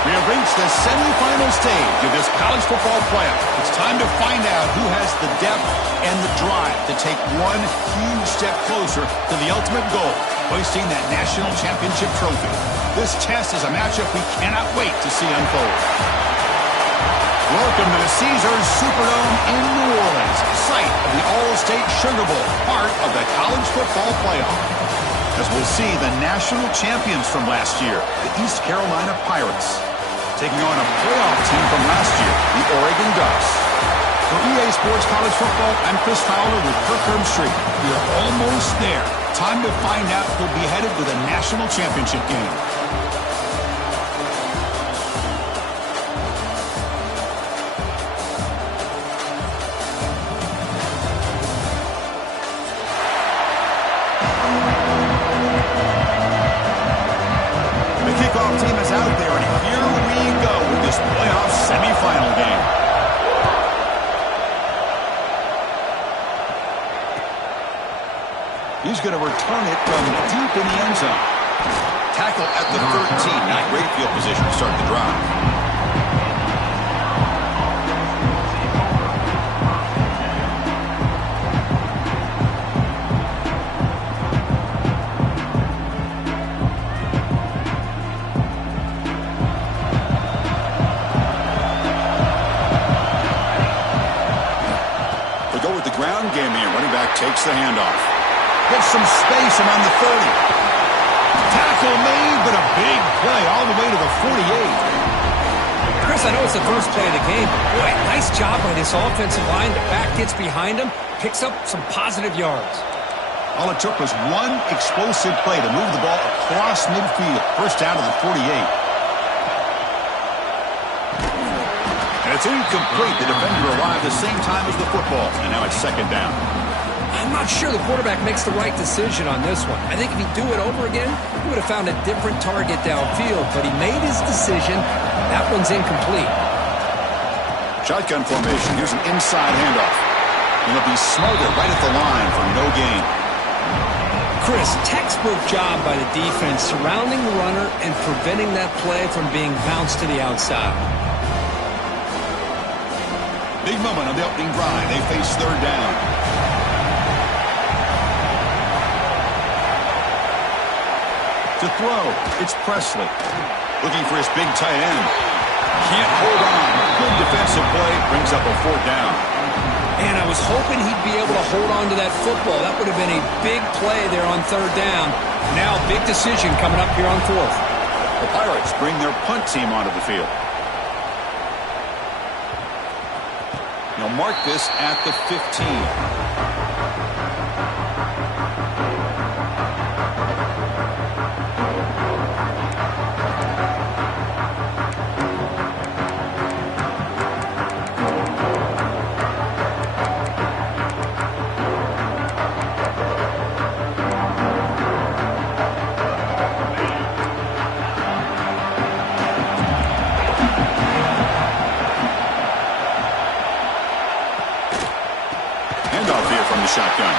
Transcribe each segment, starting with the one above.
We have reached the semifinal stage of this college football playoff. It's time to find out who has the depth and the drive to take one huge step closer to the ultimate goal, hoisting that national championship trophy. This test is a matchup we cannot wait to see unfold. Welcome to the Caesars Superdome in New Orleans, site of the All-State Sugar Bowl, part of the college football playoff. As we'll see the national champions from last year, the East Carolina Pirates, taking on a playoff team from last year, the Oregon Ducks. For EA Sports College Football, I'm Chris Fowler with Kirkherm Street. We are almost there. Time to find out who'll be headed to the national championship game. The kickoff team is out there, and here we go with this playoff semifinal game. He's going to return it from deep in the end zone. Tackle at the 13. Not great field position to start the drive. We go with the ground game here. Running back takes the handoff. Gets some space around the 30. Tackle made, but a big play all the way to the 48. Chris, I know it's the first play of the game, but boy, nice job by this offensive line. The back gets behind him, picks up some positive yards. All it took was one explosive play to move the ball across midfield. First down to the 48. And it's incomplete. The defender arrived the same time as the football, and now it's second down. I'm not sure the quarterback makes the right decision on this one. I think if he'd do it over again, he would have found a different target downfield, but he made his decision. That one's incomplete. Shotgun formation. Here's an inside handoff. And it'll be smothered right at the line for no gain. Chris, textbook job by the defense surrounding the runner and preventing that play from being bounced to the outside. Big moment on the opening drive. They face third down. To throw, it's Presley. Looking for his big tight end. Can't hold on. Good defensive play. Brings up a fourth down. And I was hoping he'd be able to hold on to that football. That would have been a big play there on third down. Now, big decision coming up here on fourth. The Pirates bring their punt team onto the field. They'll mark this at the 15. From the shotgun.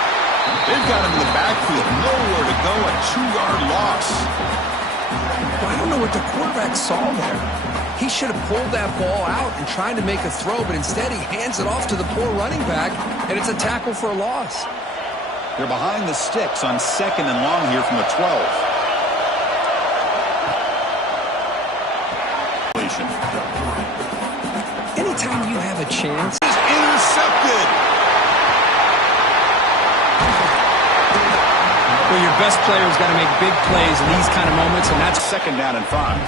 They've got him in the backfield. Nowhere to go. A 2-yard loss. Well, I don't know what the quarterback saw there. He should have pulled that ball out and tried to make a throw, but instead he hands it off to the poor running back, and it's a tackle for a loss. They're behind the sticks on second and long here from the 12. Anytime you have a chance. Is intercepted. Well, your best player's got to make big plays in these kind of moments, and that's second down and 5.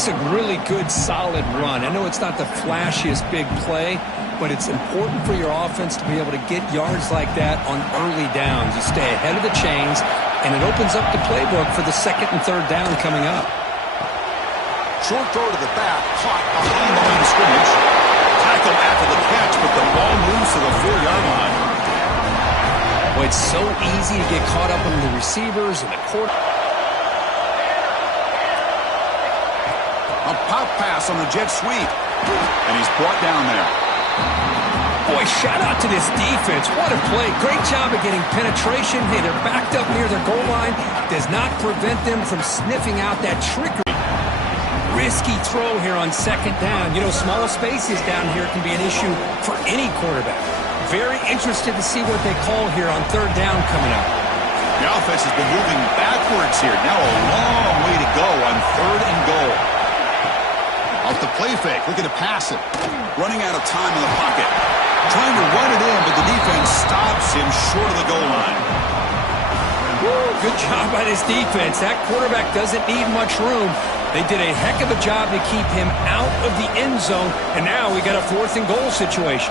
It's a really good, solid run. I know it's not the flashiest big play, but it's important for your offense to be able to get yards like that on early downs. You stay ahead of the chains, and it opens up the playbook for the second and third down coming up. Short throw to the back, caught behind the line of scrimmage. Tackle after the catch, but the ball moves to the 4-yard line. Boy, it's so easy to get caught up on the receivers and the quarterback. A pop pass on the jet sweep, and he's brought down there. Boy, shout out to this defense. What a play. Great job of getting penetration. Hey, they're backed up near their goal line. Does not prevent them from sniffing out that trickery. Risky throw here on second down. You know, small spaces down here can be an issue for any quarterback. Very interested to see what they call here on third down coming up. The offense has been moving backwards here. Now a long way to go on third and goal. Off the play fake, looking to pass it. Running out of time in the pocket. Trying to run it in, but the defense stops him short of the goal line. Woo, good job by this defense. That quarterback doesn't need much room. They did a heck of a job to keep him out of the end zone, and now we got a fourth and goal situation.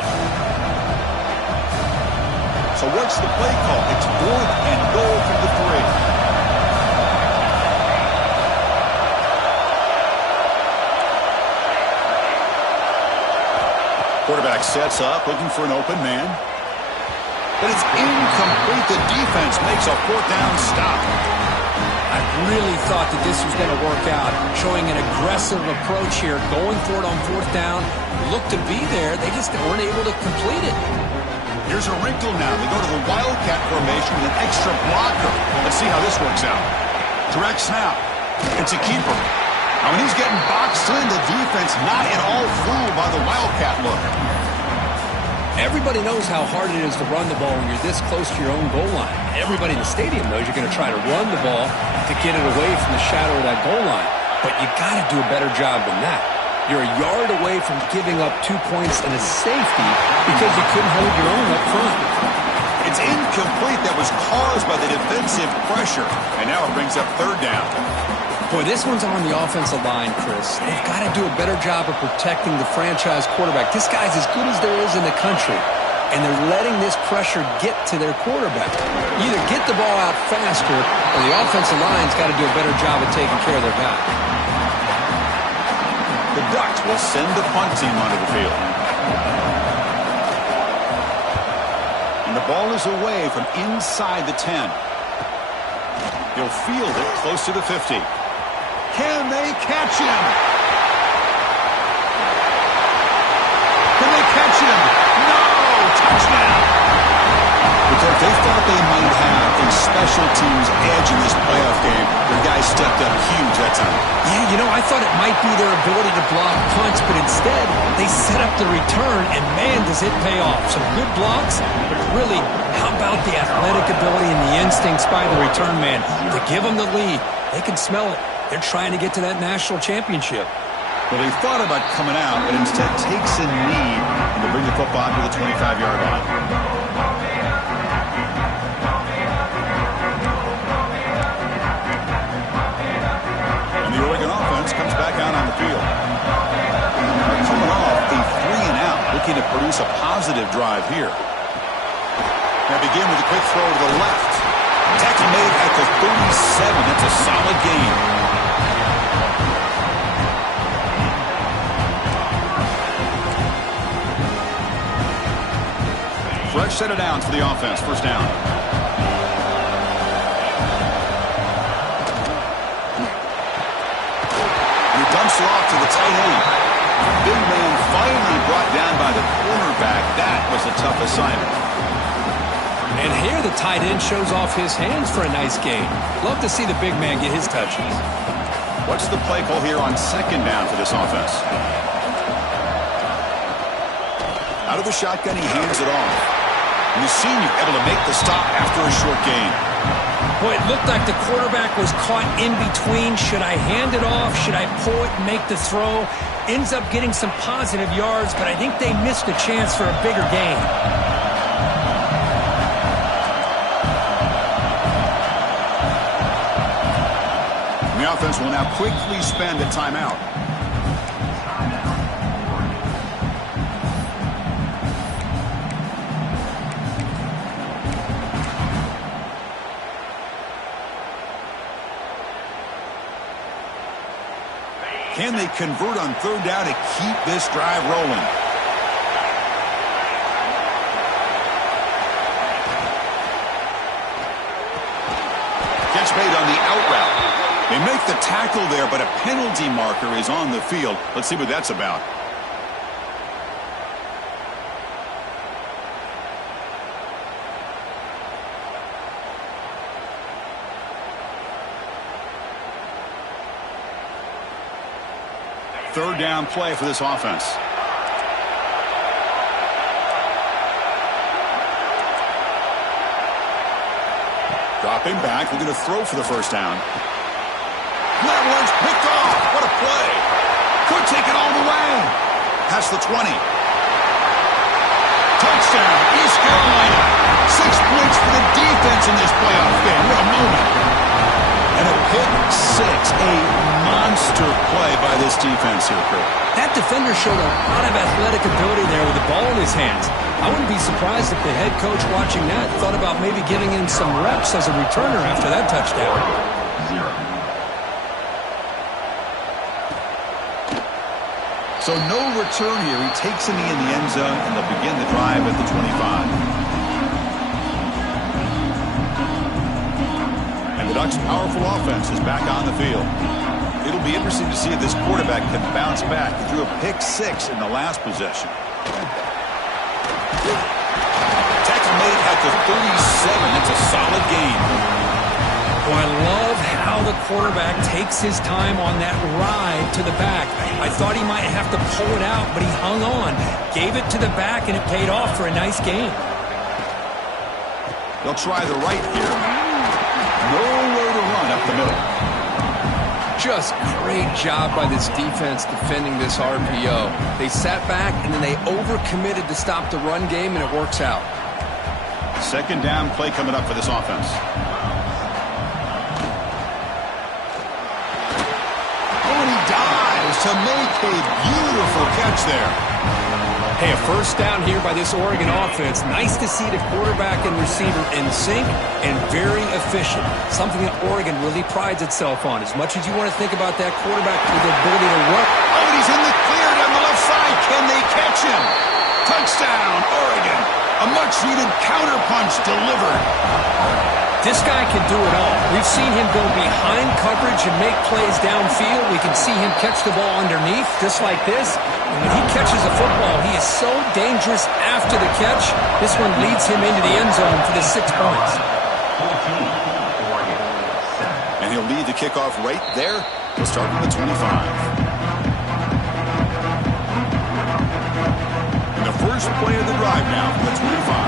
So what's the play call? It's fourth and goal from the 3. Quarterback sets up, looking for an open man. But it's incomplete. The defense makes a fourth down stop. I really thought that this was going to work out, showing an aggressive approach here, going for it on fourth down. Looked to be there. They just weren't able to complete it. Here's a wrinkle now. They go to the Wildcat formation with an extra blocker. Let's see how this works out. Direct snap. It's a keeper. Now, when he's getting boxed in, the defense not at all fooled by the Wildcat look. Everybody knows how hard it is to run the ball when you're this close to your own goal line. Everybody in the stadium knows you're going to try to run the ball to get it away from the shadow of that goal line. But you got to do a better job than that. You're a yard away from giving up 2 points and a safety because you couldn't hold your own up front. It's incomplete. That was caused by the defensive pressure. And now it brings up third down. Boy, this one's on the offensive line, Chris. They've got to do a better job of protecting the franchise quarterback. This guy's as good as there is in the country, and they're letting this pressure get to their quarterback. Either get the ball out faster, or the offensive line's got to do a better job of taking care of their guy. The Ducks will send the punt team onto the field. And the ball is away from inside the 10. He'll field it close to the 50. Can they catch him? Can they catch him? No! Touchdown! Because they thought they might have a special teams edge in this playoff game. Their guys stepped up huge that time. Yeah, you know, I thought it might be their ability to block punts, but instead they set up the return, and man, does it pay off. Some good blocks, but really, how about the athletic ability and the instincts by the return man to give them the lead? They can smell it. They're trying to get to that national championship. Well, they thought about coming out, but instead takes a knee and to bring the football to the 25-yard line. And the Oregon offense comes back out on the field. They're coming off a 3-and-out, looking to produce a positive drive here. Now begin with a quick throw to the left. Tackle made at the 37. That's a solid gain. Fresh set of downs for the offense. First down. And he dumps it off to the tight end. Big man finally brought down by the cornerback. That was a tough assignment. And here the tight end shows off his hands for a nice gain. Love to see the big man get his touches. What's the play call here on second down for this offense? Out of the shotgun, he hands it off. And the senior able to make the stop after a short gain. Boy, it looked like the quarterback was caught in between. Should I hand it off? Should I pull it and make the throw? Ends up getting some positive yards, but I think they missed a chance for a bigger gain. And the offense will now quickly spend a timeout. Can they convert on third down to keep this drive rolling? Catch made on the out route. They make the tackle there, but a penalty marker is on the field. Let's see what that's about. Third down play for this offense. Dropping back, looking to throw for the first down. That one's picked off. What a play. Could take it all the way. Past the 20. Touchdown, East Carolina. 6 points for the defense in this playoff game. What a moment. And a pick six. A monster play by this defense here, Kurt. That defender showed a lot of athletic ability there with the ball in his hands. I wouldn't be surprised if the head coach watching that thought about maybe giving him some reps as a returner after that touchdown. So no return here. He takes a knee in the end zone, and they'll begin the drive at the 25. And the Ducks' powerful offense is back on the field. It'll be interesting to see if this quarterback can bounce back. He threw a pick six in the last possession. Tackle made at the 37. That's a solid gain. Oh, I love how the quarterback takes his time on that ride to the back. I thought he might have to pull it out, but he hung on. Gave it to the back, and it paid off for a nice gain. They'll try the right here. Nowhere to run up the middle. Just great job by this defense defending this RPO. They sat back, and then they overcommitted to stop the run game, and it works out. Second down play coming up for this offense. Oh, and he dives to make a beautiful catch there. Hey, a first down here by this Oregon offense. Nice to see the quarterback and receiver in sync and very efficient. Something that Oregon really prides itself on. As much as you want to think about that quarterback with the ability to run. Oh, and he's in the clear down the left side. Can they catch him? Touchdown, Oregon. A much-needed counterpunch delivered. This guy can do it all. We've seen him go behind coverage and make plays downfield. We can see him catch the ball underneath, just like this. And when he catches a football, he is so dangerous after the catch. This one leads him into the end zone for the 6 points. And he'll lead the kickoff right there. He'll start from the 25. And the first play of the drive now from the 25.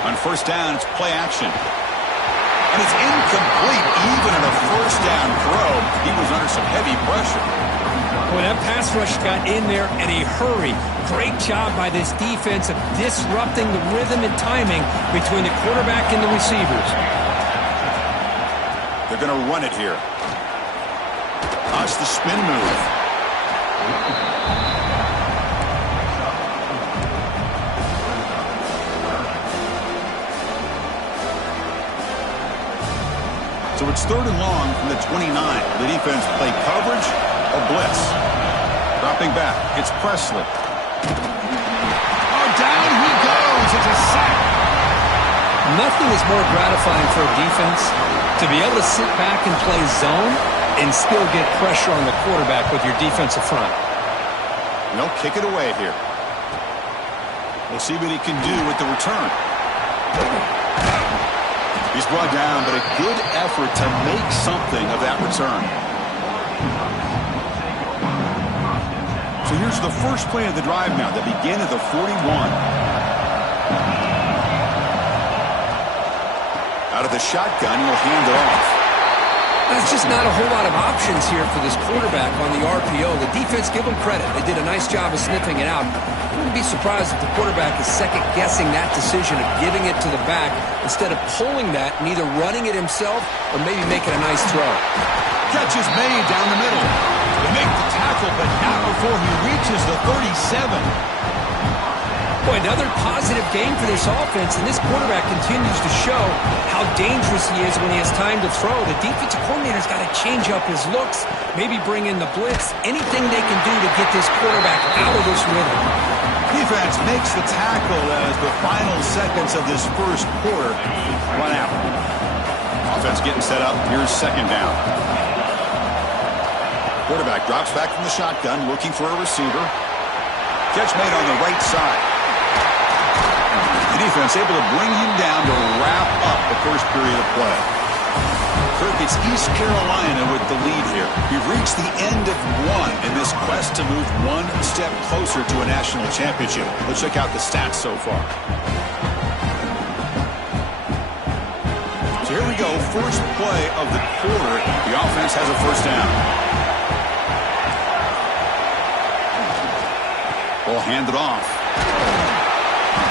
On first down, it's play action. And it's incomplete even in a first down throw. He was under some heavy pressure. Well, that pass rush got in there in a hurry. Great job by this defense of disrupting the rhythm and timing between the quarterback and the receivers. They're going to run it here. Watch the spin move. So it's third and long from the 29. The defense play coverage or blitz. Dropping back. It's Presley. Oh, down he goes. It's a sack. Nothing is more gratifying for a defense to be able to sit back and play zone and still get pressure on the quarterback with your defensive front. And they'll kick it away here. We'll see what he can do with the return. He's brought down, but a good effort to make something of that return. So here's the first play of the drive now that began at the 41. Out of the shotgun, he'll hand it off. That's There's just not a whole lot of options here for this quarterback on the RPO. The defense, give them credit. They did a nice job of sniffing it out. I wouldn't be surprised if the quarterback is second-guessing that decision of giving it to the back instead of pulling that and either running it himself or maybe making a nice throw. Catch is made down the middle. They make the tackle, but not before he reaches the 37. Boy, another positive game for this offense, and this quarterback continues to show how dangerous he is when he has time to throw. The defensive coordinator's got to change up his looks, maybe bring in the blitz, anything they can do to get this quarterback out of this rhythm. Defense makes the tackle as the final seconds of this first quarter run out. Offense getting set up. Here's second down. Quarterback drops back from the shotgun, looking for a receiver. Catch made on the right side. The defense able to bring him down to wrap up the first period of play. Kirk, it's East Carolina with the lead here. We've reached the end of one in this quest to move one step closer to a national championship. Let's check out the stats so far. So here we go, first play of the quarter. The offense has a first down. Ball handed off.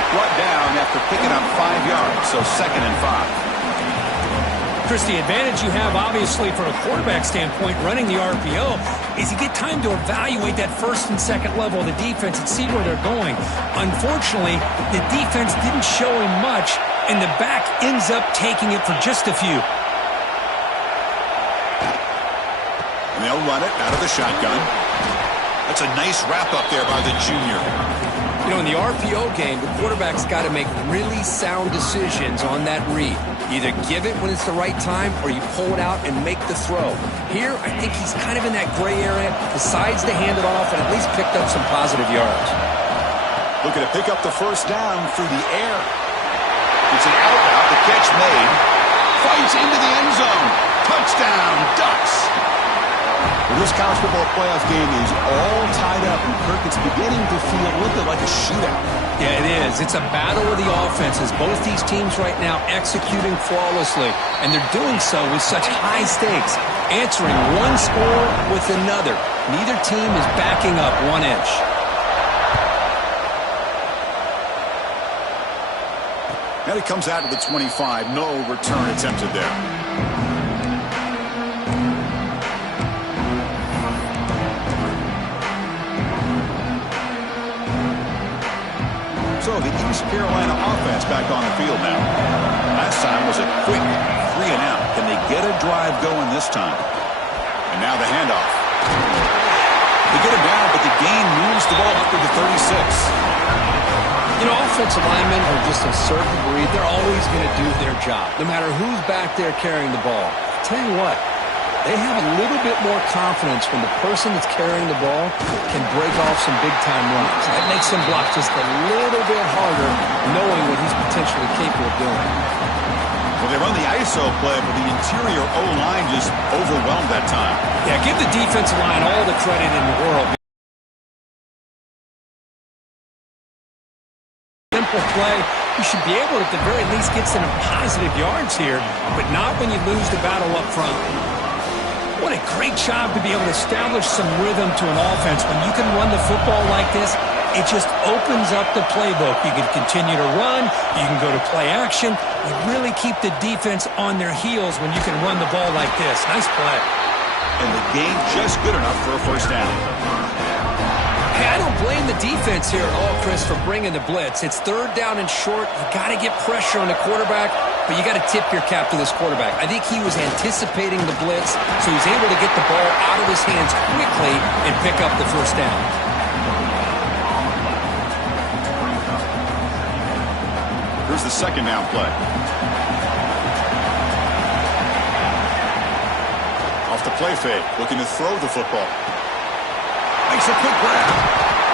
Brought down after picking up 5 yards, so 2nd and 5. Chris, the advantage you have, obviously, from a quarterback standpoint, running the RPO, is you get time to evaluate that first and second level of the defense and see where they're going. Unfortunately, the defense didn't show him much, and the back ends up taking it for just a few. And they'll run it out of the shotgun. That's a nice wrap-up there by the junior. You know, in the RPO game, the quarterback's got to make really sound decisions on that read. Either give it when it's the right time or you pull it out and make the throw. Here, I think he's kind of in that gray area, decides to hand it off and at least picked up some positive yards. Looking to pick up the first down through the air. It's an out route, the catch made. Fights into the end zone. Touchdown, Ducks. Well, this college football playoff game is all tied up, and Kirk, it's beginning to feel a little bit like a shootout. Yeah, it is. It's a battle of the offenses. Both these teams right now executing flawlessly, and they're doing so with such high stakes, answering one score with another. Neither team is backing up 1 inch. And it comes out to the 25. No return attempted there. So the East Carolina offense back on the field now. Last time was a quick 3 and out. Can they get a drive going this time? And now the handoff. They get him down, but the gain moves the ball up to the 36. You know, offensive linemen are just a certain breed. They're always going to do their job, no matter who's back there carrying the ball. I'll tell you what, they have a little bit more confidence when the person that's carrying the ball can break off some big-time runs. That makes them block just a little bit harder, knowing what he's potentially capable of doing. Well, they run the ISO play, but the interior O-line just overwhelmed that time. Yeah, give the defensive line all the credit in the world. Simple play. You should be able to, at the very least, get some positive yards here, but not when you lose the battle up front. What a great job to be able to establish some rhythm to an offense. When you can run the football like this, it just opens up the playbook. You can continue to run. You can go to play action. You really keep the defense on their heels when you can run the ball like this. Nice play. And the gain just good enough for a first down. Hey, I don't blame the defense here at all, Chris, for bringing the blitz. It's 3rd down and short. You got to get pressure on the quarterback, but you got to tip your cap to this quarterback. I think he was anticipating the blitz, so he's able to get the ball out of his hands quickly and pick up the first down. Here's the second down play. Off the play fake, looking to throw the football. Makes a quick grab.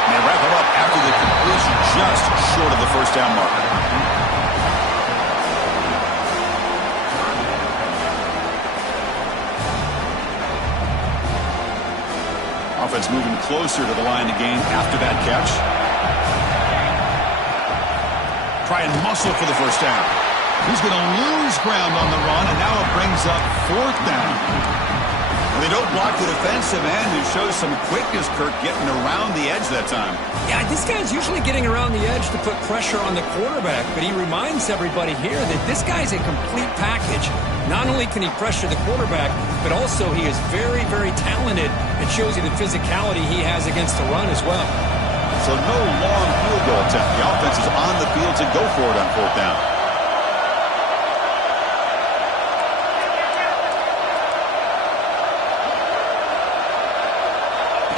And they wrap him up after the completion just short of the first down mark. Offense moving closer to the line to gain after that catch. Try and muscle for the first down. He's going to lose ground on the run, and now it brings up 4th down. Well, they don't block the defensive end, who shows some quickness, Kirk, getting around the edge that time. Yeah, this guy's usually getting around the edge to put pressure on the quarterback, but he reminds everybody here that this guy's a complete package. Not only can he pressure the quarterback, but also he is very, very talented. It shows you the physicality he has against the run as well. So no long field goal attempt. The offense is on the field to go for it on 4th down.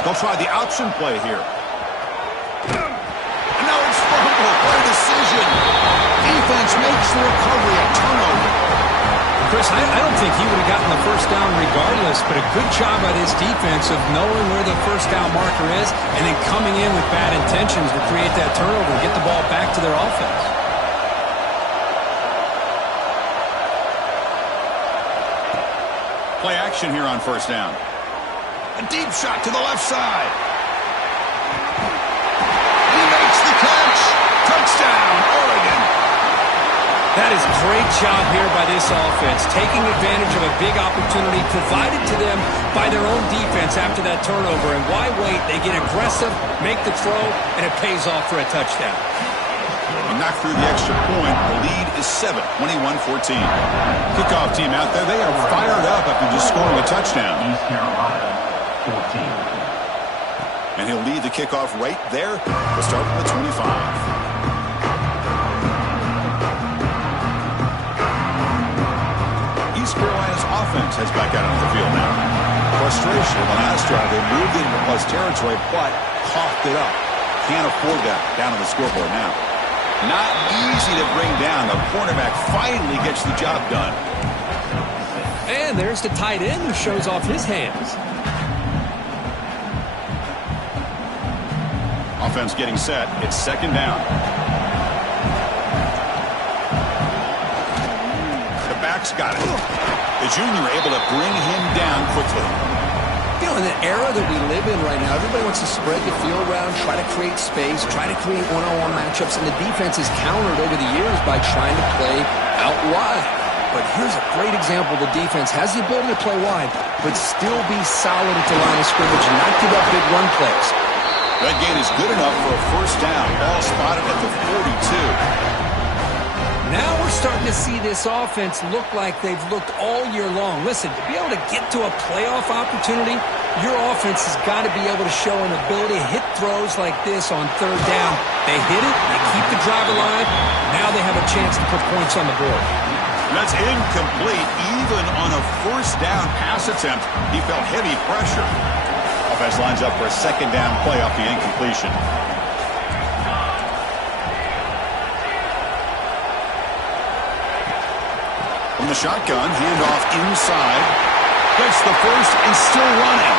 They'll try the option play here. And now it's fumble. What a decision. Defense makes the recovery, a turnover. Chris, I don't think he would have gotten the 1st down regardless, but a good job by this defense of knowing where the 1st down marker is and then coming in with bad intentions to create that turnover and get the ball back to their offense. Play action here on 1st down. A deep shot to the left side. He makes the catch. Touchdown, Oregon. That is great job here by this offense, taking advantage of a big opportunity provided to them by their own defense after that turnover. And why wait? They get aggressive, make the throw, and it pays off for a touchdown. And knock through the extra point. The lead is 7, 21-14. Kickoff team out there, they are fired up after just scoring a touchdown. East Carolina, 14. And he'll lead the kickoff right there. We'll start from the 25. East Carolina's offense heads back out on the field now. Frustration in the last drive. They moved into plus territory, but coughed it up. Can't afford that down on the scoreboard now. Not easy to bring down. The cornerback finally gets the job done. And there's the tight end who shows off his hands. Offense getting set. It's 2nd down. The back's got it. The junior able to bring him down quickly. You know, in the era that we live in right now, everybody wants to spread the field around, try to create space, try to create one-on-one matchups, and the defense is countered over the years by trying to play out wide. But here's a great example. The defense has the ability to play wide, but still be solid at the line of scrimmage and not give up big run plays. That gain is good enough for a 1st down. Ball spotted at the 42. Now we're starting to see this offense look like they've looked all year long. Listen, to be able to get to a playoff opportunity, your offense has got to be able to show an ability to hit throws like this on 3rd down. They hit it, they keep the drive alive. Now they have a chance to put points on the board. That's incomplete. Even on a 1st down pass attempt, he felt heavy pressure. Offense lines up for a 2nd down play off the incompletion. From the shotgun, handoff inside. Gets the first and still running.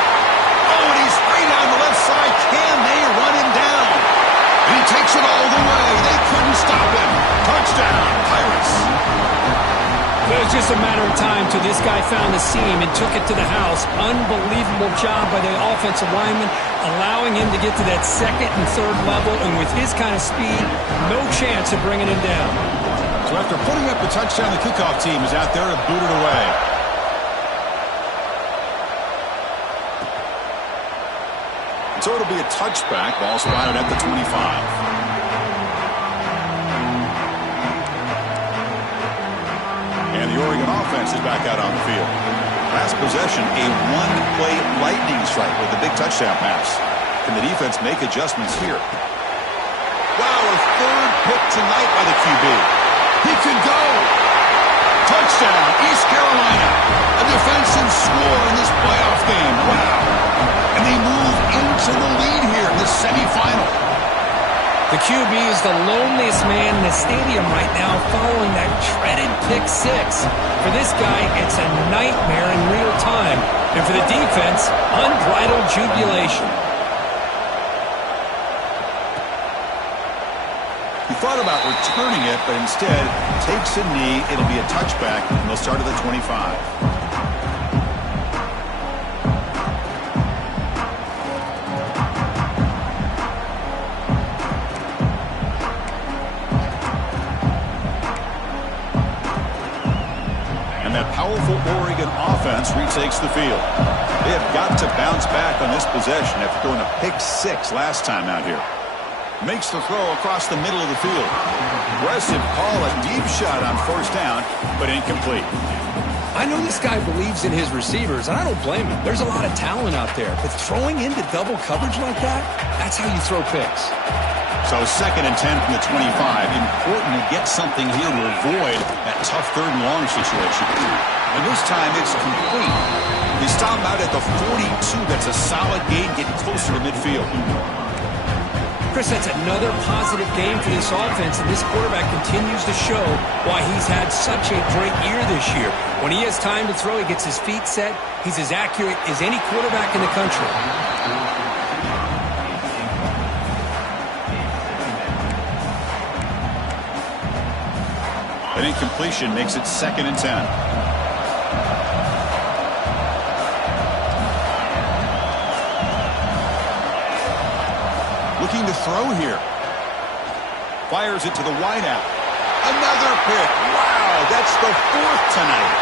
Oh, and he's free down the left side. Can they run him down? And he takes it all the way. They couldn't stop him. Touchdown, Pirates. It was just a matter of time till this guy found the seam and took it to the house. Unbelievable job by the offensive lineman, allowing him to get to that 2nd and 3rd level, and with his kind of speed, no chance of bringing him down. So after putting up the touchdown, the kickoff team is out there to boot it away. So it'll be a touchback. Ball spotted at the 25. And the Oregon offense is back out on the field. Last possession, a one-play lightning strike with a big touchdown pass. Can the defense make adjustments here? Wow, a 3rd pick tonight by the QB. He could go. Touchdown, East Carolina. A defensive score in this playoff game. Wow. And they move into the lead here in the semifinal. The QB is the loneliest man in the stadium right now following that dreaded pick 6. For this guy, it's a nightmare in real time. And for the defense, unbridled jubilation. He thought about returning it, but instead takes a knee. It'll be a touchback, and they'll start at the 25. offense retakes the field. They have got to bounce back on this possession after throwing a pick 6 last time out here. Makes the throw across the middle of the field. Aggressive call, a deep shot on first down, but incomplete. I know this guy believes in his receivers, and I don't blame him. There's a lot of talent out there, but throwing into double coverage like that, that's how you throw picks. So 2nd and 10 from the 25. Important to get something here to avoid that tough 3rd and long situation. And this time it's complete. They stop out at the 42. That's a solid gain, getting closer to midfield. Chris, that's another positive game for this offense, and this quarterback continues to show why he's had such a great year this year. When he has time to throw, he gets his feet set. He's as accurate as any quarterback in the country. An incompletion makes it 2nd and 10. Looking to throw here. Fires it to the wideout. Another pick. Wow, that's the 4th tonight.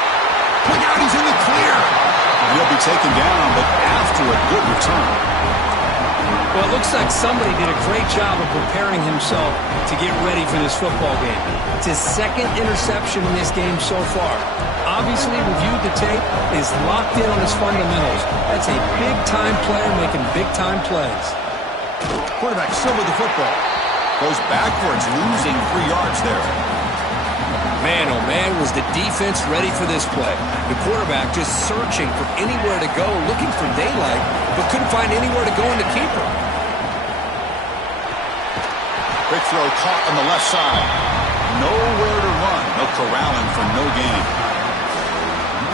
Look out, he's in the clear. He'll be taken down, but after a good return. Well, it looks like somebody did a great job of preparing himself to get ready for this football game. It's his 2nd interception in this game so far. Obviously reviewed the tape, is locked in on his fundamentals. That's a big-time player making big-time plays. Quarterback still with the football. Goes backwards, losing 3 yards there. Man, oh man, was the defense ready for this play. The quarterback just searching for anywhere to go, looking for daylight, but couldn't find anywhere to go in the keeper. Quick throw caught on the left side. Nowhere to run. No corralling for no gain.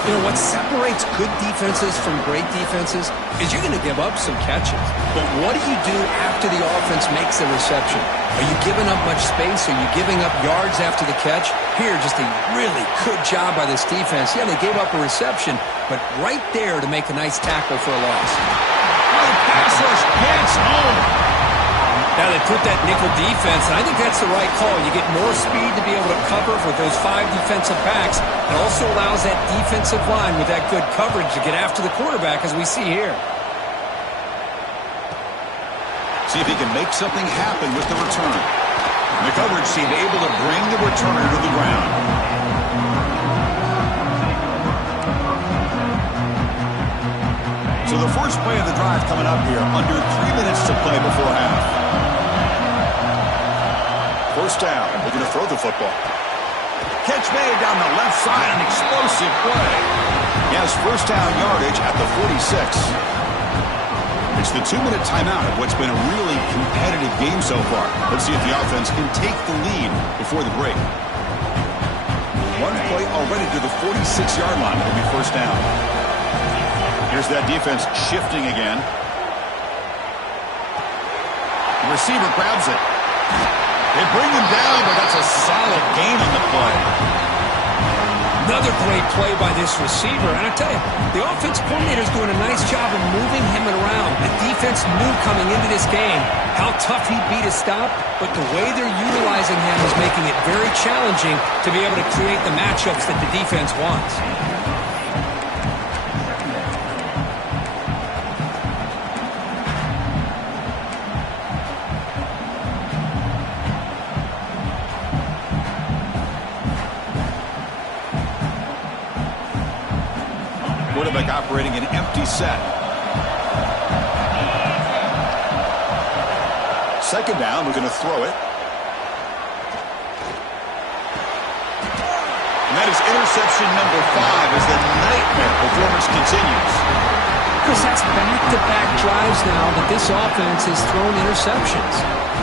You know, what separates good defenses from great defenses is you're going to give up some catches. But what do you do after the offense makes a reception? Are you giving up much space? Are you giving up yards after the catch? Here, just a really good job by this defense. Yeah, they gave up a reception, but right there to make a nice tackle for a loss. Pass rush hits home. Now they put that nickel defense, and I think that's the right call. You get more speed to be able to cover with those 5 defensive backs. It also allows that defensive line with that good coverage to get after the quarterback, as we see here. See if he can make something happen with the return. And the coverage team able to bring the returner to the ground. So the first play of the drive coming up here, under 3 minutes to play before half. First down, they're going to throw the football. Catch made down the left side, an explosive play. He has first down yardage at the 46. It's the 2-minute timeout of what's been a really competitive game so far. Let's see if the offense can take the lead before the break. One play already to the 46-yard line. It'll be first down. Here's that defense shifting again. The receiver grabs it. They bring him down, but that's a solid gain on the play. Another great play by this receiver. And I tell you, the offense coordinator's doing a nice job of moving him around. The defense knew coming into this game how tough he'd be to stop, but the way they're utilizing him is making it very challenging to be able to create the matchups that the defense wants. Quarterback operating an empty set. Second down, we're going to throw it. And that is interception number 5 as the nightmare performance continues. Chris, that's back-to-back drives now that this offense has thrown interceptions.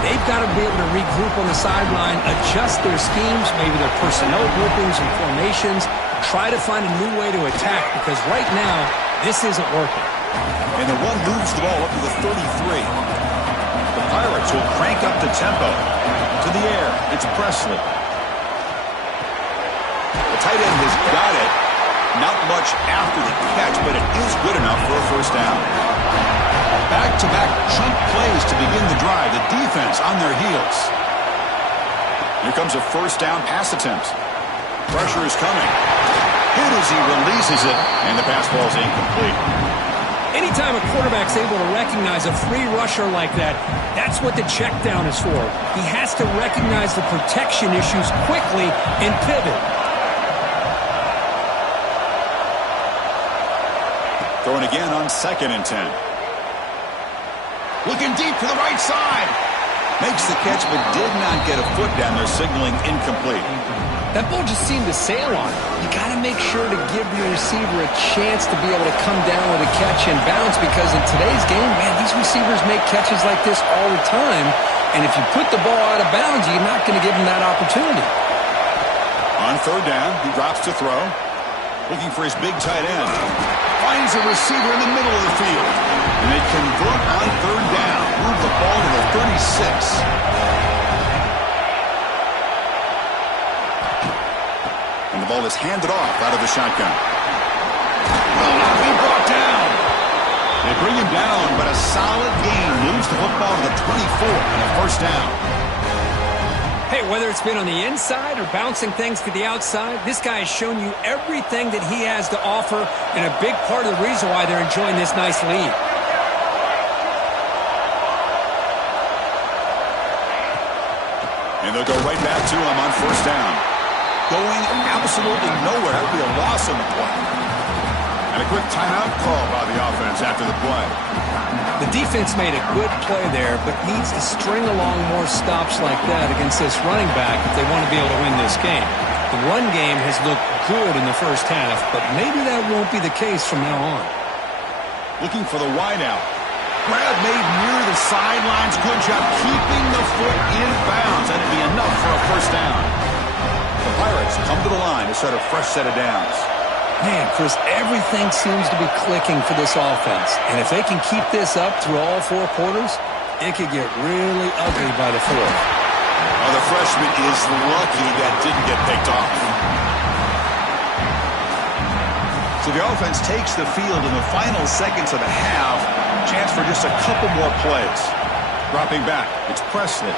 They've got to be able to regroup on the sideline, adjust their schemes, maybe their personnel groupings and formations, try to find a new way to attack, because right now, this isn't working. And the run moves the ball up to the 33. The Pirates will crank up the tempo. To the air, it's Presley. The tight end has got it. Not much after the catch, but it is good enough for a first down. Back-to-back chunk plays to begin the drive. The defense on their heels. Here comes a first down pass attempt. Pressure is coming. Hit as he releases it, and the pass ball is incomplete. Anytime a quarterback's able to recognize a free rusher like that, that's what the check down is for. He has to recognize the protection issues quickly and pivot. Throwing again on 2nd and 10. Looking deep to the right side. Makes the catch, but did not get a foot down there, signaling incomplete. That ball just seemed to sail on. You got to make sure to give your receiver a chance to be able to come down with a catch and bounce, because in today's game, man, these receivers make catches like this all the time. And if you put the ball out of bounds, you're not going to give them that opportunity. On 3rd down, he drops to throw. Looking for his big tight end. Finds a receiver in the middle of the field. And they convert on 3rd down. Move the ball to the 36. And the ball is handed off out of the shotgun. Will not be brought down. They bring him down, but a solid gain moves the football to the 24 and a 1st down. Hey, whether it's been on the inside or bouncing things to the outside, this guy has shown you everything that he has to offer, and a big part of the reason why they're enjoying this nice lead. And they'll go right back to him on 1st down. Going absolutely nowhere. That would be a loss on the play. And a quick timeout call by the offense after the play. The defense made a good play there, but needs to string along more stops like that against this running back if they want to be able to win this game. The run game has looked good in the 1st half, but maybe that won't be the case from now on. Looking for the wideout. Grab made near the sidelines. Good job keeping the foot in bounds. That'd be enough for a 1st down. The Pirates come to the line to start a fresh set of downs. Man, Chris, everything seems to be clicking for this offense. And if they can keep this up through all 4 quarters, it could get really ugly by the 4th. Well, the freshman is lucky that didn't get picked off. So the offense takes the field in the final seconds of the half. Chance for just a couple more plays. Dropping back, it's Presley.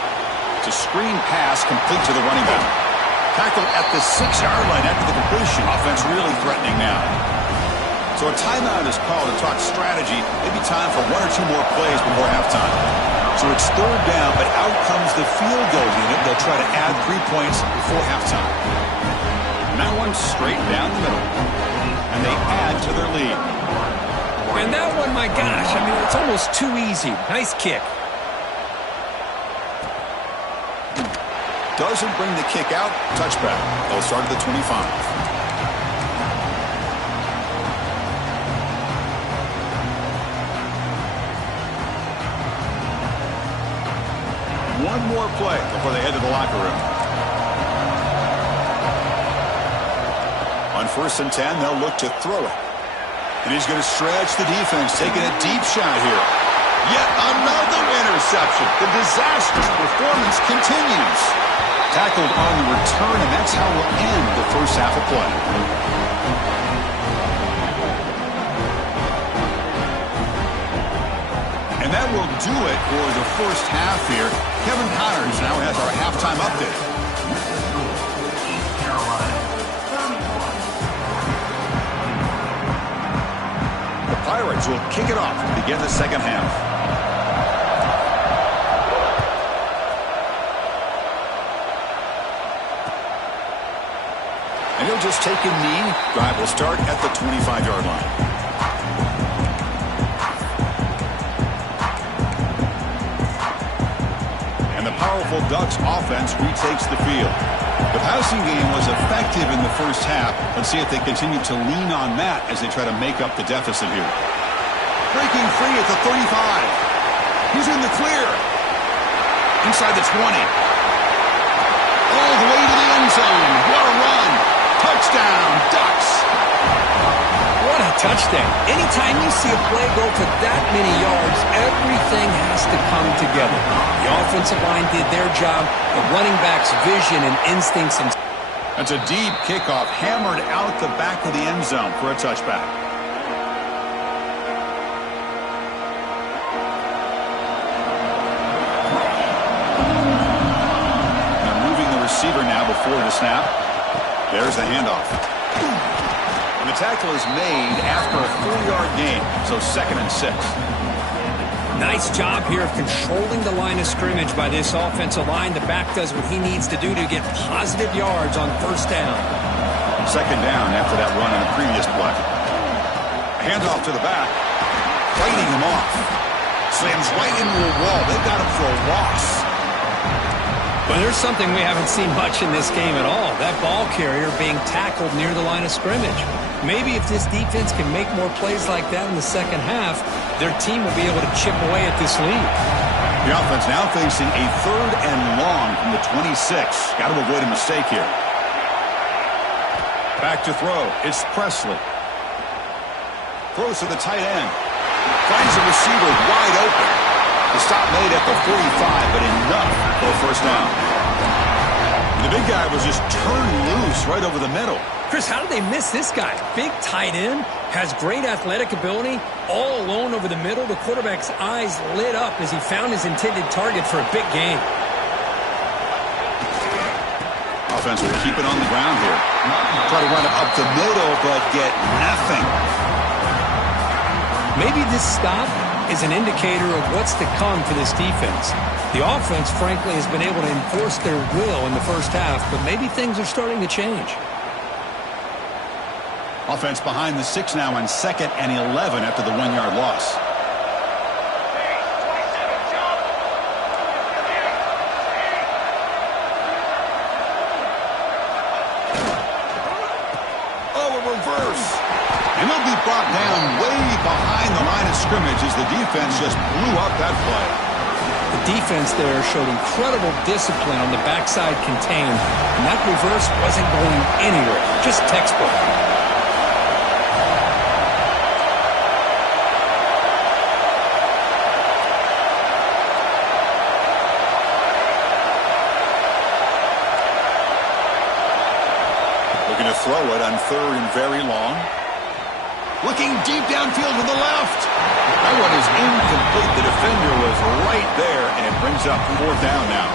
It's a screen pass complete to the running back. Tackled at the 6-yard line after the completion. Offense really threatening now. So a timeout is called to talk strategy. Maybe time for 1 or 2 more plays before halftime. So it's 3rd down, but out comes the field goal unit. They'll try to add 3 points before halftime. And that one straight down the middle. And they add to their lead. And that one, my gosh, I mean, it's almost too easy. Nice kick. Doesn't bring the kick out. Touchback. They'll start at the 25. One more play before they head to the locker room. On 1st and 10, they'll look to throw it. And he's going to stretch the defense, taking a deep shot here. Yet another interception. The disastrous performance continues. Tackled on the return, and that's how we'll end the 1st half of play. And that will do it for the 1st half here. Kevin Connors now has our halftime update. The Pirates will kick it off to begin the 2nd half. And he'll just take a knee. Drive will start at the 25-yard line. And the powerful Ducks offense retakes the field. The passing game was effective in the 1st half. Let's see if they continue to lean on that as they try to make up the deficit here. Breaking free at the 35. He's in the clear. Inside the 20. All the way to the end zone. What a run. Touchdown, Ducks. What a touchdown. Anytime you see a play go for that many yards, everything has to come together. The offensive line did their job. The running back's vision and instincts. That's a deep kickoff, hammered out the back of the end zone for a touchback. They're moving the receiver now before the snap. There's the handoff. the tackle is made after a 4-yard gain, so 2nd and 6. Nice job here of controlling the line of scrimmage by this offensive line. The back does what he needs to do to get positive yards on 1st down. 2nd down after that run in the previous play. Handoff to the back. Fighting him off. Slams right into a wall. They've got him for a loss. Well, there's something we haven't seen much in this game at all. That ball carrier being tackled near the line of scrimmage. Maybe if this defense can make more plays like that in the second half, their team will be able to chip away at this lead. The offense now facing a 3rd and long from the 26. Got to avoid a mistake here. Back to throw. It's Presley. Throws to the tight end. Finds a receiver wide open. The stop made at the 45, but enough for a 1st down. The big guy was just turned loose right over the middle. Chris, how did they miss this guy? Big tight end, has great athletic ability, all alone over the middle. The quarterback's eyes lit up as he found his intended target for a big gain. Offense will keep it on the ground here. Try to run it up the middle, but get nothing. Maybe this stop is an indicator of what's to come for this defense. The offense, frankly, has been able to enforce their will in the first half, but maybe things are starting to change. Offense behind the 6 now on 2nd and 11 after the 1-yard loss. Oh, a reverse. And they'll be brought down way behind the line of scrimmage as the defense just blew up that play. The defense there showed incredible discipline on the backside contained, and that reverse wasn't going anywhere, just textbook. Looking to throw it on 3rd and very long. Looking deep downfield to the left. That one is incomplete. The defender was right there, and it brings up 4th down now.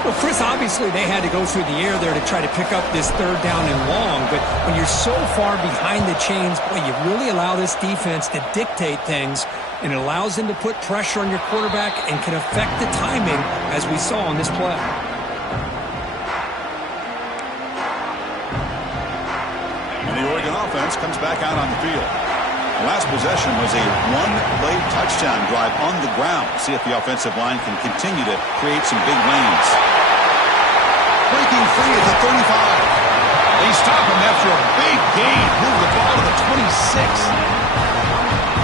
Well, Chris, obviously they had to go through the air there to try to pick up this 3rd down and long, but when you're so far behind the chains, boy, you really allow this defense to dictate things, and it allows them to put pressure on your quarterback and can affect the timing, as we saw on this play. The Oregon offense comes back out on the field. The last possession was a 1-play touchdown drive on the ground. See if the offensive line can continue to create some big lanes. Breaking free at the 35. They stop him after a big gain. Move the ball to the 26.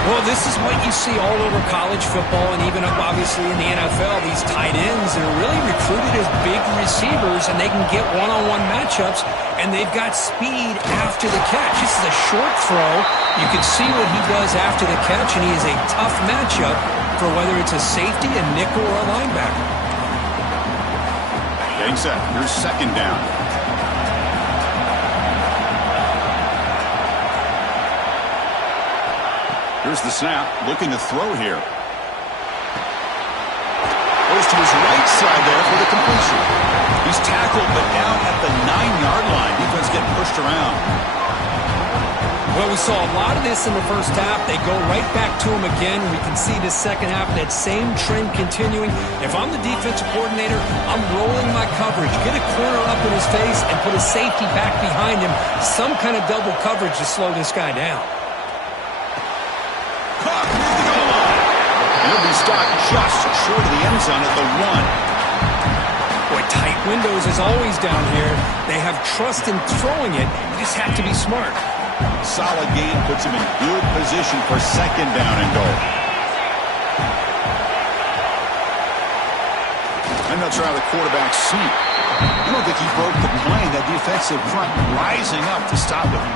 Well, this is what you see all over college football and even obviously in the NFL. These tight ends that are really recruited as big receivers, and they can get one-on-one matchups, and they've got speed after the catch. This is a short throw. You can see what he does after the catch, and he is a tough matchup for whether it's a safety, a nickel, or a linebacker. Getting set. Here's 2nd down. Here's the snap, looking to throw here. Goes to his right side there for the completion. He's tackled, but down at the 9-yard line. Defense getting pushed around. Well, we saw a lot of this in the first half. They go right back to him again. We can see the second half, that same trend continuing. If I'm the defensive coordinator, I'm rolling my coverage. Get a corner up in his face and put a safety back behind him. Some kind of double coverage to slow this guy down. Caught near the goal line. And he'll be stopped just short of the end zone at the 1. Boy, tight windows as always down here. They have trust in throwing it. You just have to be smart. Solid game puts him in good position for 2nd down and goal. And they'll try the quarterback sneak. I don't think he broke the plane. That defensive front rising up to stop him.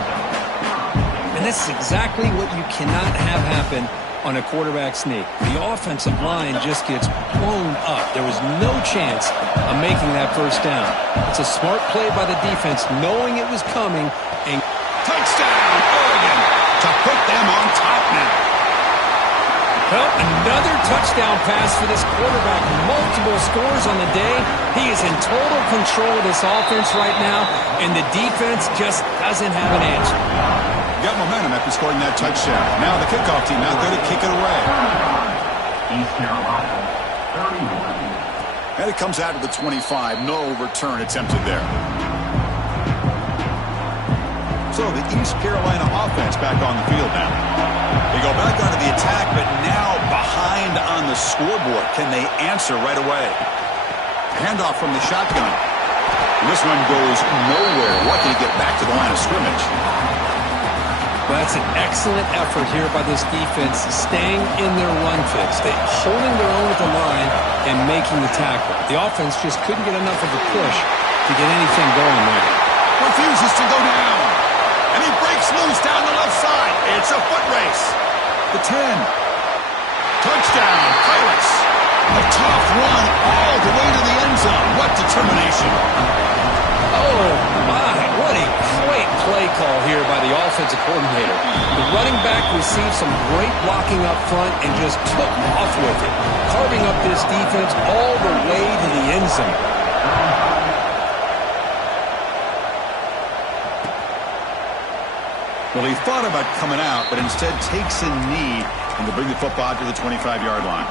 And this is exactly what you cannot have happen on a quarterback sneak. The offensive line just gets blown up. There was no chance of making that 1st down. It's a smart play by the defense, knowing it was coming. And touchdown, Oregon, to put them on top now. Well, another touchdown pass for this quarterback. Multiple scores on the day. He is in total control of this offense right now, and the defense just doesn't have an answer. Got momentum after scoring that touchdown. Now the kickoff team out there to kick it away. East Carolina, 31. And it comes out to the 25. No return attempted there. So the East Carolina offense back on the field now. They go back onto the attack, but now behind on the scoreboard. Can they answer right away? Handoff from the shotgun. And this one goes nowhere. Lucky to get back to the line of scrimmage. Well, that's an excellent effort here by this defense, staying in their run fix. They're holding their own at the line and making the tackle. The offense just couldn't get enough of a push to get anything going there. Refuses to go down. And he breaks loose down the left side. It's a foot race. The 10. Touchdown, Pirates. A tough run all the way to the end zone. What determination. Oh, my. What a great play call here by the offensive coordinator. The running back received some great blocking up front and just took off with it, carving up this defense all the way to the end zone. Well, he thought about coming out, but instead takes a knee and to bring the football to the 25-yard line.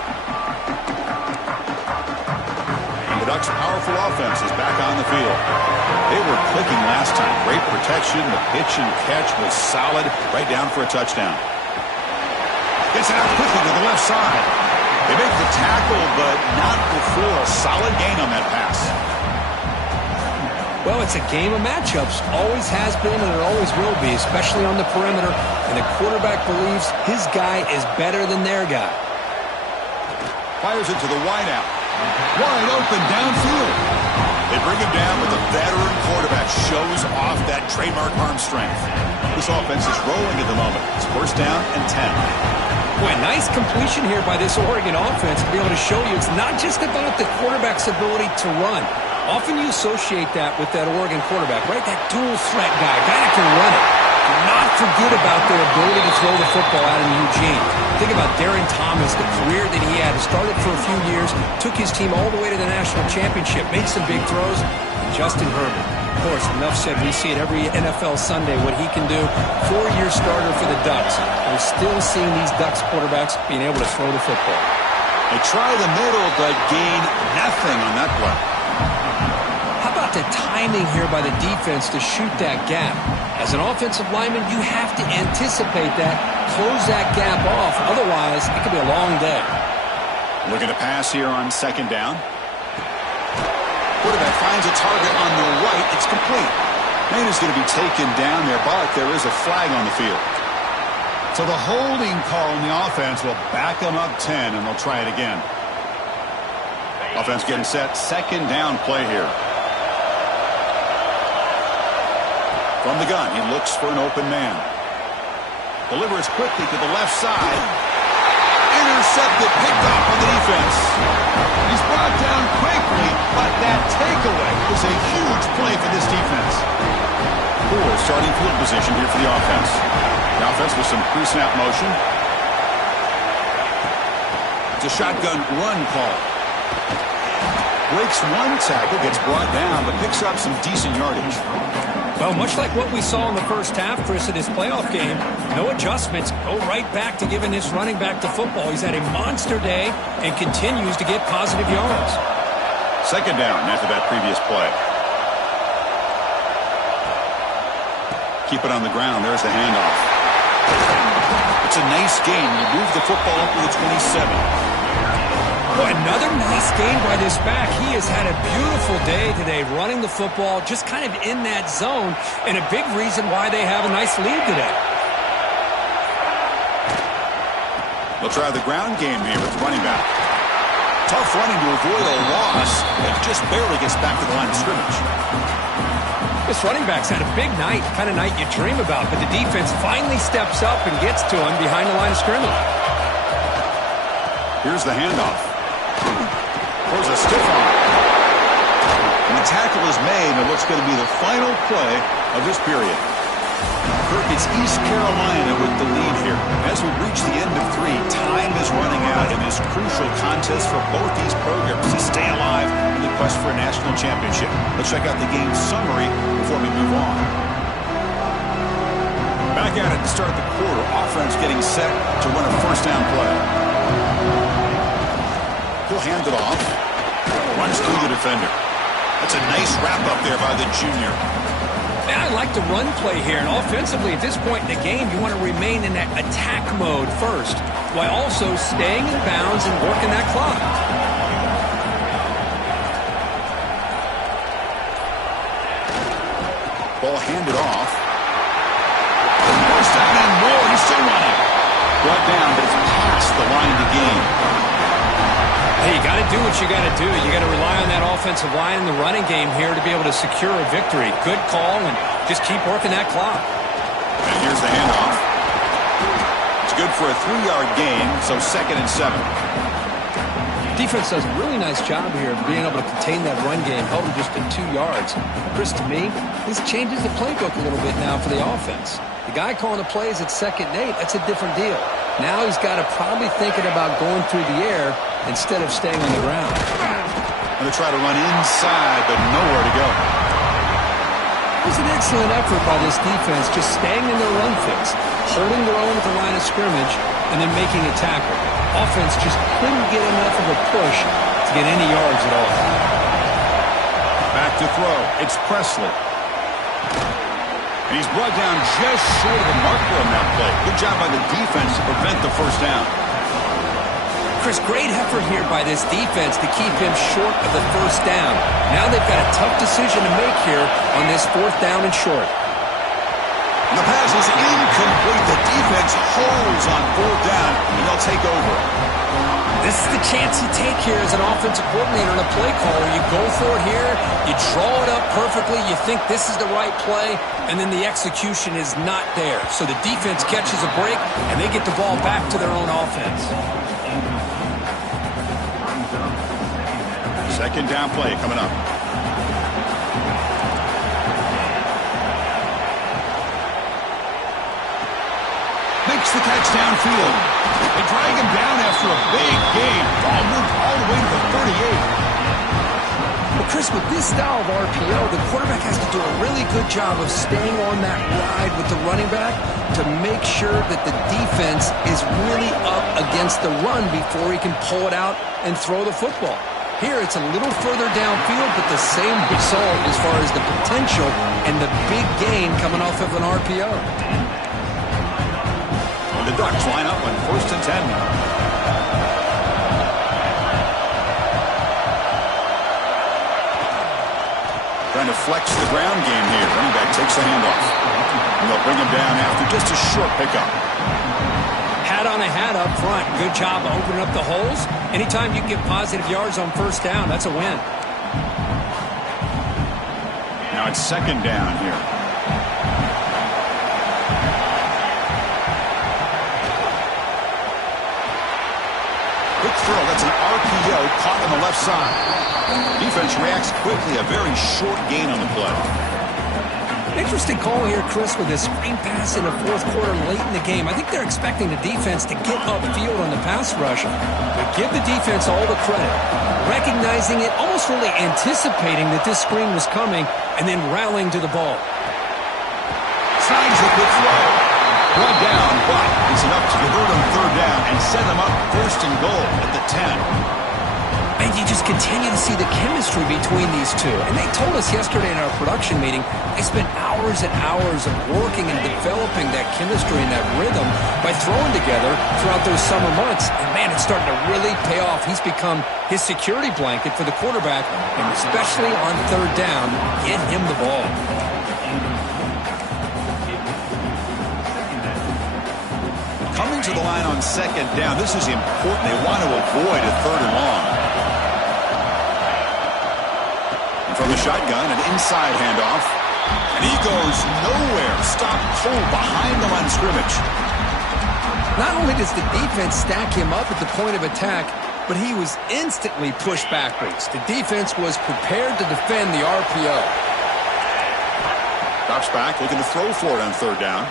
And the Ducks' powerful offense is back on the field. They were clicking last time. Great protection. The pitch and catch was solid. Right down for a touchdown. Gets it out quickly to the left side. They make the tackle, but not before a solid gain on that pass. Well, it's a game of matchups. Always has been and it always will be, especially on the perimeter. And the quarterback believes his guy is better than their guy. Fires it to the wideout. Wide open downfield. They bring him down, but the veteran quarterback shows off that trademark arm strength. This offense is rolling at the moment. It's first down and 10. Boy, nice completion here by this Oregon offense to be able to show you it's not just about the quarterback's ability to run. Often you associate that with that Oregon quarterback, right? That dual threat guy that can run it. Do not forget about their ability to throw the football out in Eugene. Think about Darren Thomas, the career that he had. Started for a few years, took his team all the way to the national championship, made some big throws. And Justin Herbert, of course, enough said. We see it every NFL Sunday what he can do. 4-year starter for the Ducks. We're still seeing these Ducks quarterbacks being able to throw the football. They try the middle, but gain nothing on that play. How about the timing here by the defense to shoot that gap? As an offensive lineman, you have to anticipate that, close that gap off. Otherwise, it could be a long day. Looking to pass here on second down. Quarterback finds a target on the right. It's complete. Man is going to be taken down there, but there is a flag on the field. So the holding call on the offense will back them up 10, and they'll try it again. Offense getting set. Second down play here. From the gun, he looks for an open man. Delivers quickly to the left side. Intercepted, picked off on the defense. He's brought down quickly, but that takeaway is a huge play for this defense. Poor starting field position here for the offense. The offense with some pre-snap motion. It's a shotgun run call. Breaks one tackle, gets brought down, but picks up some decent yardage. Well, much like what we saw in the first half, Chris, of this playoff game, no adjustments. Go right back to giving this running back to football. He's had a monster day and continues to get positive yards. Second down after that previous play. Keep it on the ground. There's the handoff. It's a nice gain. You move the football up to the 27. Boy, another nice game by this back. He has had a beautiful day today running the football, just kind of in that zone, and a big reason why they have a nice lead today. They'll try the ground game here with running back. Tough running to avoid a loss, and just barely gets back to the line of scrimmage. This running back's had a big night, kind of night you dream about, but the defense finally steps up and gets to him behind the line of scrimmage. Here's the handoff. Throws a stiff arm. And the tackle is made on what's going to be the final play of this period. Kirk, it's East Carolina with the lead here. As we reach the end of 3, time is running national championship. Let's check out the game summary before we move on. Back at it to start the quarter. Offense getting set to run a first down play. He'll hand it off. Runs through the defender. That's a nice wrap up there by the junior. I like the run play here, and offensively at this point in the game, you want to remain in that attack mode first, while also staying in bounds and working that clock. Ball handed off. First down and more. He's still running. Brought down, but it's past the line to gain. Hey, you got to do what you got to do. You got to rely on that offensive line in the running game here to be able to secure a victory. Good call, and just keep working that clock. And here's the handoff. It's good for a 3-yard gain, so 2nd and 7. Defense does a really nice job here of being able to contain that run game, held it just at 2 yards. Chris, to me, this changes the playbook a little bit now for the offense. The guy calling the plays at 2nd and 8, that's a different deal. Now he's got to probably thinking about going through the air instead of staying on the ground. Going to try to run inside, but nowhere to go. It was an excellent effort by this defense, just staying in their run fix, holding their own at the line of scrimmage, and then making a tackle. Offense just couldn't get enough of a push to get any yards at all. Back to throw. It's Presley. And he's brought down just short of the marker on that play. Good job by the defense to prevent the first down. Chris, great effort here by this defense to keep him short of the first down. Now they've got a tough decision to make here on this 4th down and short. And the pass is incomplete. The defense holds on 4th down, and they'll take over. This is the chance you take here as an offensive coordinator and a play caller. You go for it here, you draw it up perfectly, you think this is the right play, and then the execution is not there. So the defense catches a break, and they get the ball back to their own offense. 2nd down play coming up. Makes the catch downfield. They drag him down after a big gain. Ball moved all the way to the 38. Well, Chris, with this style of RPO, the quarterback has to do a really good job of staying on that ride with the running back to make sure that the defense is really up against the run before he can pull it out and throw the football. Here, it's a little further downfield, but the same result as far as the potential and the big gain coming off of an RPO. The Ducks line up on 1st and 10. Trying to flex the ground game here. Running back takes the handoff. And they'll bring him down after just a short pickup. Hat on a hat up front. Good job of opening up the holes. Anytime you can get positive yards on 1st down, that's a win. Now it's 2nd down here. Quick throw. That's an RPO caught on the left side. Defense reacts quickly. A very short gain on the play. Interesting call here, Chris, with this screen pass in the 4th quarter late in the game. I think they're expecting the defense to get upfield on the pass rush. But give the defense all the credit. Recognizing it, almost really anticipating that this screen was coming, and then rallying to the ball. Signs a good throw. Brought down, but it's enough to convert on 3rd down and set them up 1st and goal at the 10. And you just continue to see the chemistry between these two. And they told us yesterday in our production meeting, they spent hours and hours of working and developing that chemistry and that rhythm by throwing together throughout those summer months. And man, it's starting to really pay off. He's become his security blanket for the quarterback, and especially on 3rd down, get him the ball. Coming to the line on 2nd down, this is important. They want to avoid a 3rd and long. And from the shotgun, an inside handoff. And he goes nowhere. Stopped cold behind the line of scrimmage. Not only does the defense stack him up at the point of attack, but he was instantly pushed backwards. The defense was prepared to defend the RPO. Drops back, looking to throw for it on 3rd down.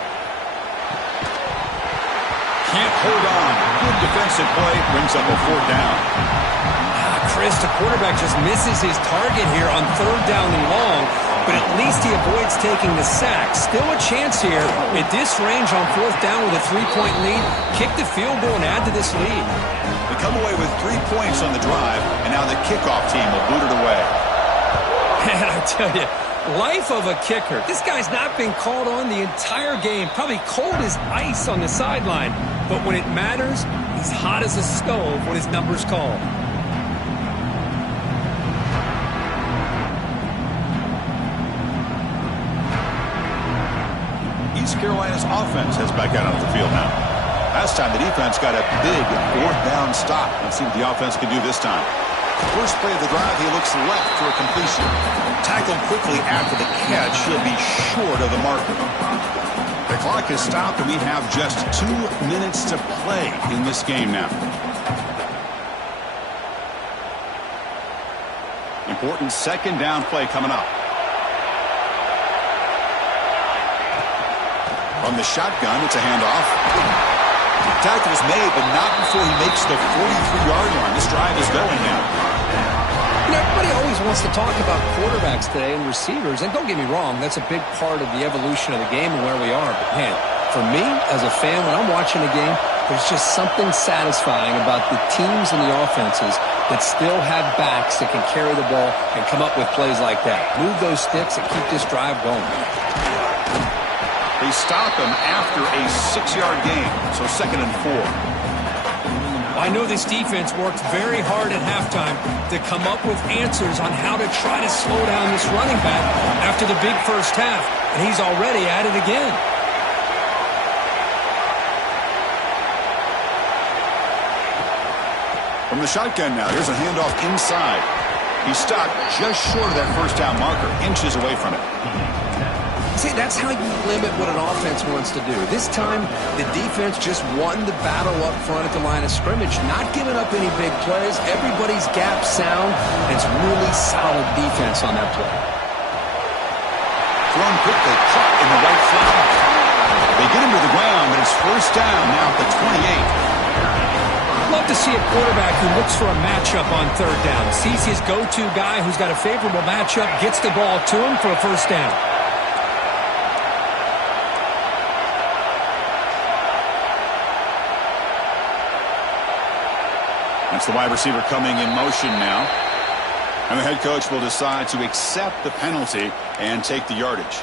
Can't hold on. Good defensive play. Brings up a 4th down. Chris, the quarterback just misses his target here on 3rd down and long, but at least he avoids taking the sack. Still a chance here at this range on 4th down with a 3-point lead. Kick the field goal and add to this lead. We come away with 3 points on the drive, and now the kickoff team will boot it away. And I tell you, life of a kicker. This guy's not been called on the entire game. Probably cold as ice on the sideline. But when it matters, he's hot as a stove when his number's called. East Carolina's offense heads back out onto the field now. Last time the defense got a big 4th down stop. Let's see what the offense can do this time. First play of the drive, he looks left for a completion. Tackled quickly after the catch. He'll be short of the marker. The clock is stopped, and we have just 2 minutes to play in this game now. Important 2nd down play coming up. From the shotgun, it's a handoff. Tackle is made, but not before he makes the 43-yard line. This drive is going now. You know, everybody always wants to talk about quarterbacks today and receivers, and don't get me wrong, that's a big part of the evolution of the game and where we are. But, man, for me, as a fan, when I'm watching a game, there's just something satisfying about the teams and the offenses that still have backs that can carry the ball and come up with plays like that. Move those sticks and keep this drive going. They stop him after a 6-yard gain, so 2nd and 4. I know this defense worked very hard at halftime to come up with answers on how to try to slow down this running back after the big first half, and he's already at it again. From the shotgun now, here's a handoff inside. He stopped just short of that 1st down marker, inches away from it. See, that's how you limit what an offense wants to do. This time, the defense just won the battle up front at the line of scrimmage, not giving up any big plays. Everybody's gap sound. It's really solid defense on that play. Thrown quickly, caught in the right flat. They get him to the ground, but it's 1st down now at the 28. Love to see a quarterback who looks for a matchup on 3rd down. Sees his go-to guy who's got a favorable matchup, gets the ball to him for a 1st down. That's the wide receiver coming in motion now. And the head coach will decide to accept the penalty and take the yardage.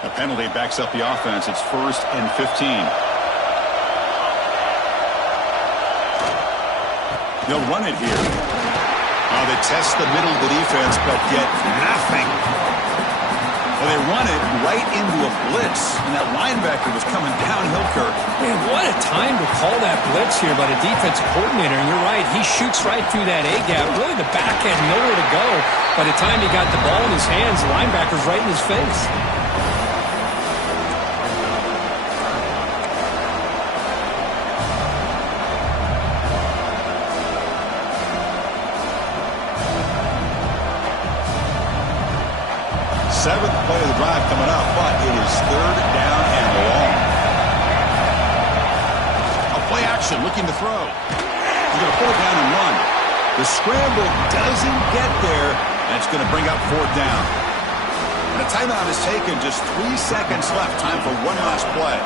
The penalty backs up the offense. It's 1st and 15. They'll run it here. They test the middle of the defense, but get nothing. Well, they run it right into a blitz, and that linebacker was coming downhill, Kirk. Man, what a time to call that blitz here by the defensive coordinator. And you're right, he shoots right through that A-gap. Really, the back had nowhere to go. By the time he got the ball in his hands, the linebacker's right in his face. Seventh play of the drive coming up, but it is 3rd down and long. A play action, looking to throw. He's going to pull it down and run. The scramble doesn't get there, and it's going to bring up 4th down. And a timeout is taken, just 3 seconds left. Time for one last play.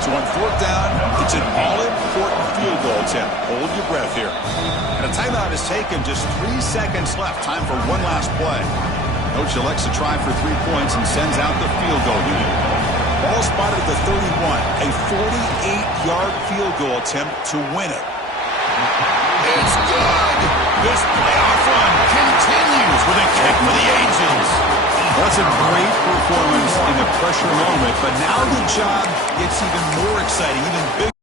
So on 4th down, it's an all-important field goal attempt. Hold your breath here. And a timeout is taken, just 3 seconds left. Time for one last play. Coach elects to try for 3 points and sends out the field goal unit. Ball spotted at the 31. A 48-yard field goal attempt to win it. It's good! This playoff run continues with a kick for the ages. That's a great performance in the pressure moment, but now the job gets even more exciting, even bigger.